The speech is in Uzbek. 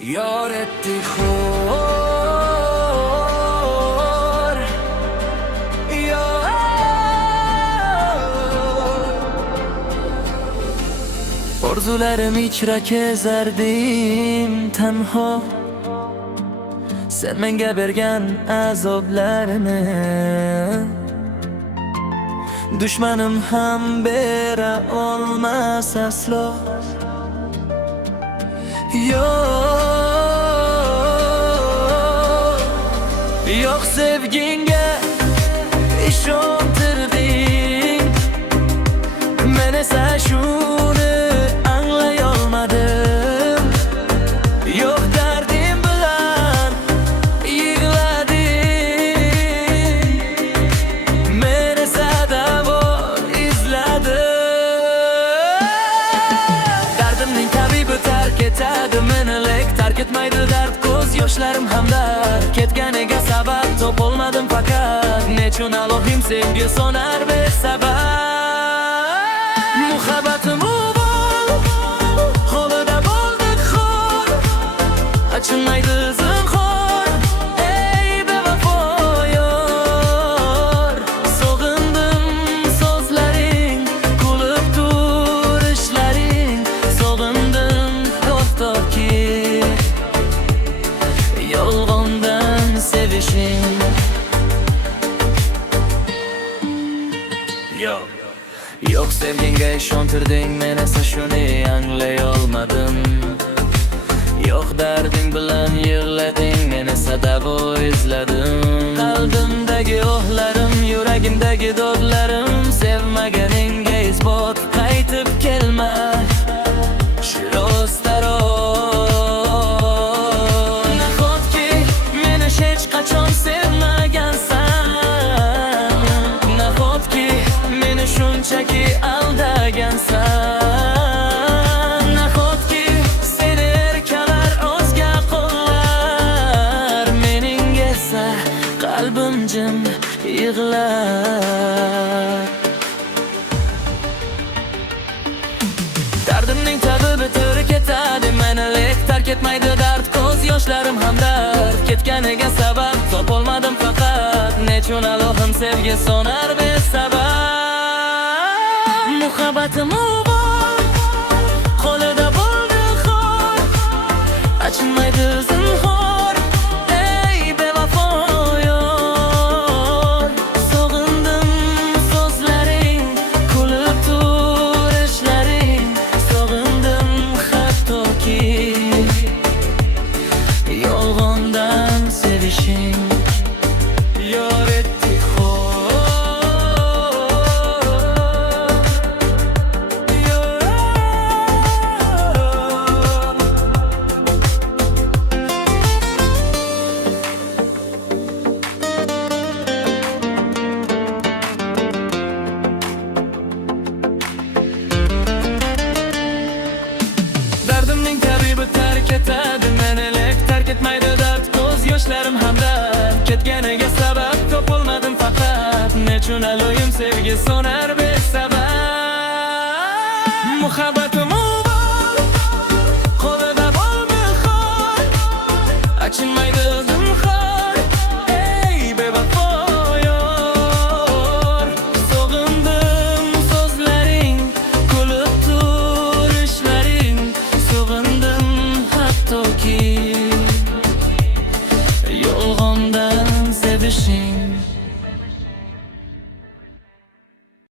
Yar etti xor Yar Orzularim ichra kezardim tanho Sen menga bergan azoblarni Dushmanim ham bera olmas aslo Yo'q sevginga ishontirding Men esa shuni anglay olmadim Yo'q dardim bilan yig'lading Men esa davo izladim Dardimning tabibi tark etadi meni lek tark etmaydi dard ko'z yoshlarim hamdard ketganiga sabab topolmadim fakat nechun alohim sevgi sonar besabab muhabbatim uvol qo'lida bo'ldik xor achinmaydi zinhor ey bevafo yor sog'indim so'zlaring kulib turishlaring sog'indim hattoki yolg'ondan sevishing Yo'q sevginga ishontirding men esa shuni anglay olmadim Yo'q darding bilan yig'lading men esa davo izladim Qalbimdagi o'hlarim yuragimdagi dodlarim sevmaganingga isbot qaytib kelma Shirostaro Nahotki meni hech qachon sevmagansan Nahotki meni shunchaki aldagansan Nahotki seni erkalar o'zga qo'llar mening esa qalbim jim yig'lar Dardimning tabibi turi ketadi meni lek tark etmaydi dard ko'z yoshlarim hamdard ketganiga sabab topolmadim faqat nechun alohim sevgi sonar besabab muhabbatim uvol qo'lida bo'ldi xor achinmaydi zinhor ey bevafo yor sog'indim so'zlaring kulib turishlaring sog'indim hattoki yolg'ondan sevishing yor etti Dardimning tabibi tark etadi meni lek tark etmaydi dard ko'z yoshlarim hamdard ketganiga sabab topolmadim faqat nechun aloyim sevgi sonar besabab muhabbatim uvol qo'lida bo'ldi xor achinmaydi zinhor ey bevafo yor sog'indim so'zlaring kulib turishlaring sog'indim hattoki yolg'ondan sevishing